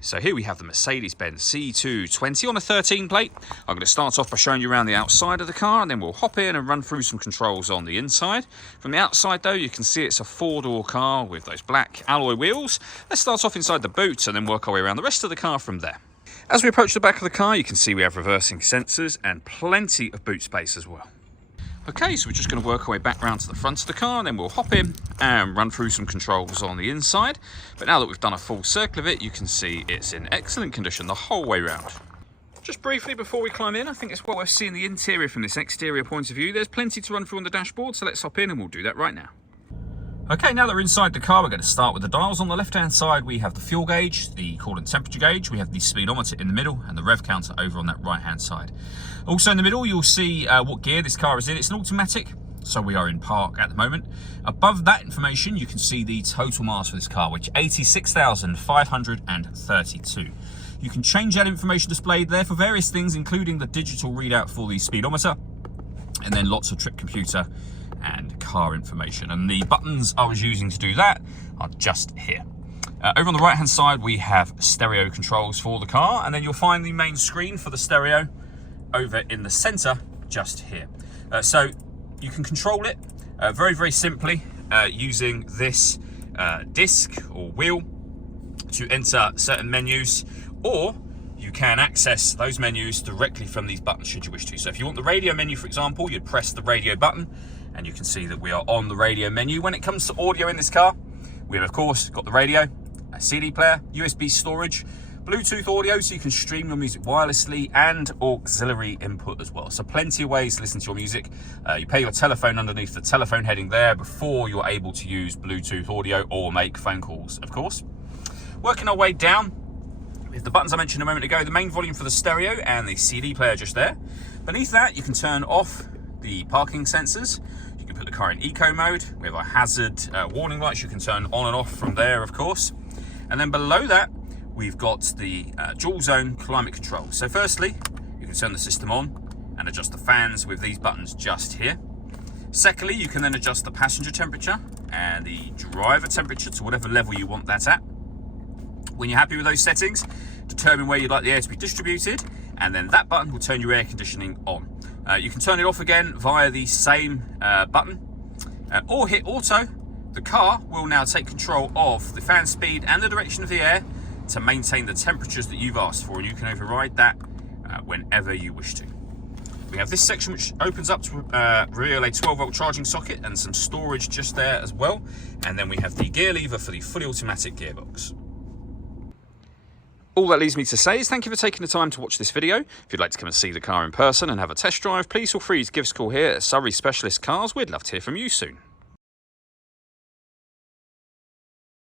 So here we have the Mercedes-Benz C220 on a 13 plate. I'm going to start off by showing you around the outside of the car, and then we'll hop in and run through some controls on the inside. From the outside though, you can see it's a four-door car with those black alloy wheels. Let's start off inside the boot and then work our way around the rest of the car from there. As we approach the back of the car, you can see we have reversing sensors and plenty of boot space as well. Okay, so we're just going to work our way back round to the front of the car, and then we'll hop in and run through some controls on the inside. But now that we've done a full circle of it, you can see it's in excellent condition the whole way round. Just briefly before we climb in, I think it's well worth seeing the interior from this exterior point of view. There's plenty to run through on the dashboard, so let's hop in and we'll do that right now. Okay, now that we're inside the car, we're going to start with the dials. On the left-hand side, we have the fuel gauge, the coolant temperature gauge, we have the speedometer in the middle, and the rev counter over on that right-hand side. Also in the middle, you'll see what gear this car is in. It's an automatic, so we are in park at the moment. Above that information, you can see the total miles for this car, which 86,532. You can change that information displayed there for various things, including the digital readout for the speedometer, and then lots of trip computer and car information, and the buttons I was using to do that are just here. Over on the right hand side we have stereo controls for the car, and then you'll find the main screen for the stereo over in the center just here. So you can control it very simply using this disc or wheel to enter certain menus, or you can access those menus directly from these buttons should you wish to. So if you want the radio menu, for example, you'd press the radio button, and you can see that we are on the radio menu. When it comes to audio in this car, we have of course got the radio, a CD player, USB storage, Bluetooth audio so you can stream your music wirelessly, and auxiliary input as well. So plenty of ways to listen to your music. You pay your telephone underneath the telephone heading there before you're able to use Bluetooth audio or make phone calls, of course. Working our way down, with the buttons I mentioned a moment ago, the main volume for the stereo and the CD player just there. Beneath that, you can turn off the parking sensors. You can put the car in eco mode. We have our hazard warning lights you can turn on and off from there, of course. And then below that, we've got the dual zone climate control. So firstly, you can turn the system on and adjust the fans with these buttons just here. Secondly, you can then adjust the passenger temperature and the driver temperature to whatever level you want that at. When you're happy with those settings, determine where you'd like the air to be distributed, and then that button will turn your air conditioning on. You can turn it off again via the same button, or hit auto. The car will now take control of the fan speed and the direction of the air to maintain the temperatures that you've asked for, and you can override that whenever you wish to. We have this section which opens up to reveal a 12-volt charging socket and some storage just there as well, and then we have the gear lever for the fully automatic gearbox. All that leaves me to say is thank you for taking the time to watch this video. If you'd like to come and see the car in person and have a test drive, please feel free to give us a call here at Surrey Specialist Cars. We'd love to hear from you soon.